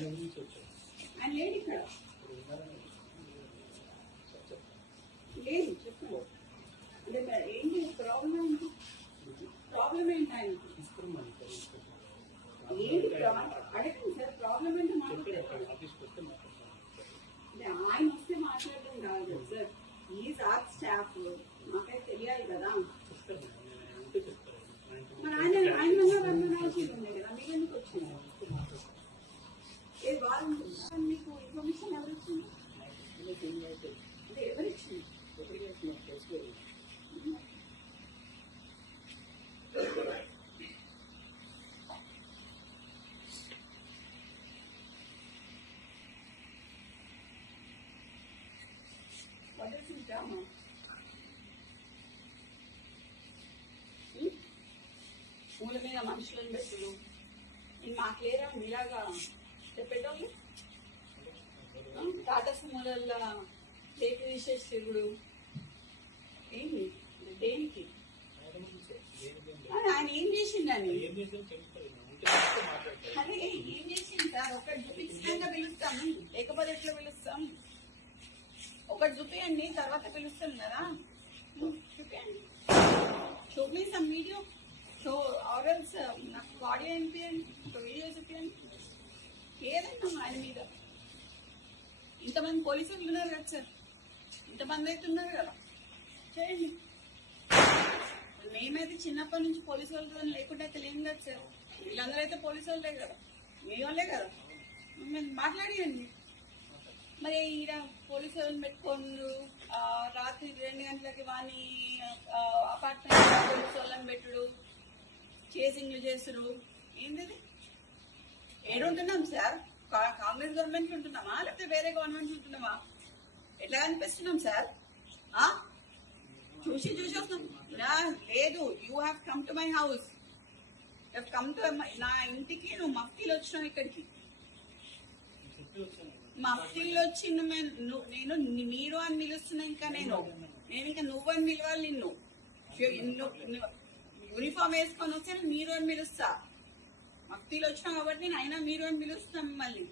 ఆయన లేడు ఇక్కడ లేదు చెప్పండి అంటే ఏంటి ప్రాబ్లం ఏంటి ప్రాబ్లం ఏంటి ఆయన ఏంటి అడగండి సార్ ప్రాబ్లం ఏంటో మాట్లాడతాను ఆయన వస్తే మాట్లాడడం కాదు సార్ ఈజ్ ఆర్ స్టాఫ్ మాకైతే తెలియాలి కదా మరి ఆయన ఉండే కదా మీకు ఎందుకు వచ్చింది ఏ బాగుంటుందా మీకు ఇన్ఫర్మేషన్ ఎవరు ఇచ్చింది అంటే ఎవరు ఇచ్చింది మూల మీద మనుషులను పెట్టుడు మాకు లేరా మీలాగా చెప్పేటోళ్ళు టాటా సుమోలల్లో చేతి తీసేసి తిరుగుడు ఏంటి దేనికి ఆయన ఏం చేసిండని అదే ఏం చేసింది సార్ ఒకటి చూపించినాక పిలుస్తాం లేకపోతే ఎట్లా పిలుస్తాం ఒకటి చూపించండి తర్వాత పిలుస్తాం కదా చూపించండి చూపించాం వీడియో సో ఆర్ఎల్స్ నాకు ఆడియో వినిపించండి ఒక వీడియో చూపించండి ఏదైనా ఆయన మీద ఇంతమంది పోలీసులు ఉన్నారు కదా సార్ ఇంతమంది అయితే ఉన్నారు కదా చేయండి మేమైతే చిన్నప్పటి నుంచి పోలీసు వాళ్ళతో లేకుండా అయితే లేం కదా సార్ వీళ్ళందరూ అయితే పోలీసు వాళ్ళే కదా మీ వాళ్ళే కదా మాట్లాడియండి మరి ఈడ పోలీసు వాళ్ళని పెట్టుకోండు రాత్రి 2 గంటలకి వాని అపార్ట్మెంట్ పోలీసు వాళ్ళని పెట్టుడు చేసింగ్లు చేసుడు ఏంది ఏడుంటున్నాం సార్ కాంగ్రెస్ గవర్నమెంట్ ఉంటున్నామా లేకపోతే వేరే గవర్నమెంట్ ఉంటున్నామా ఎట్లా అనిపిస్తున్నాం సార్ చూసి వస్తున్నాం లేదు you have come to my house come to నా ఇంటికి నువ్వు మఫ్తీలు వచ్చినావు ఇక్కడికి మఫ్తీలు వచ్చి నేను మీరు అని పిలుస్తున్నా ఇంకా నేను ఇంకా నువ్వు అని పిలవాలి నిన్ను యూనిఫామ్ వేసుకొని వస్తే మీరు అని పిలుస్తా మఫ్తీలు వచ్చినాం కాబట్టి నేను అయినా మీరు అని పిలుస్తాం మిమ్మల్ని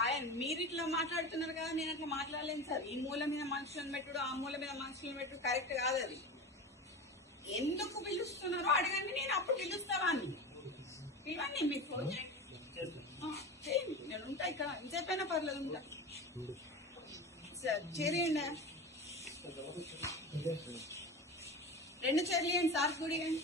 ఆయన మీరు ఇట్లా మాట్లాడుతున్నారు కదా నేను అట్లా మాట్లాడలేను సార్ ఈ మూల మీద మనుషులను పెట్టుడు ఆ మూల మీద మనుషులను పెట్టుడు కరెక్ట్ కాదు అది ఎందుకు పిలుస్తున్నారో అడగండి నేను అప్పుడు పిలుస్తావా అని పిలవండి మీకు ఫోన్ చేయండి నేను ఉంటా ఇక్కడ ఇంతైపోయినా పర్లేదు ఉంటా సార్ చేయండి 2 చైర్లు ఇవ్వండి సార్ కూడా ఇవ్వండి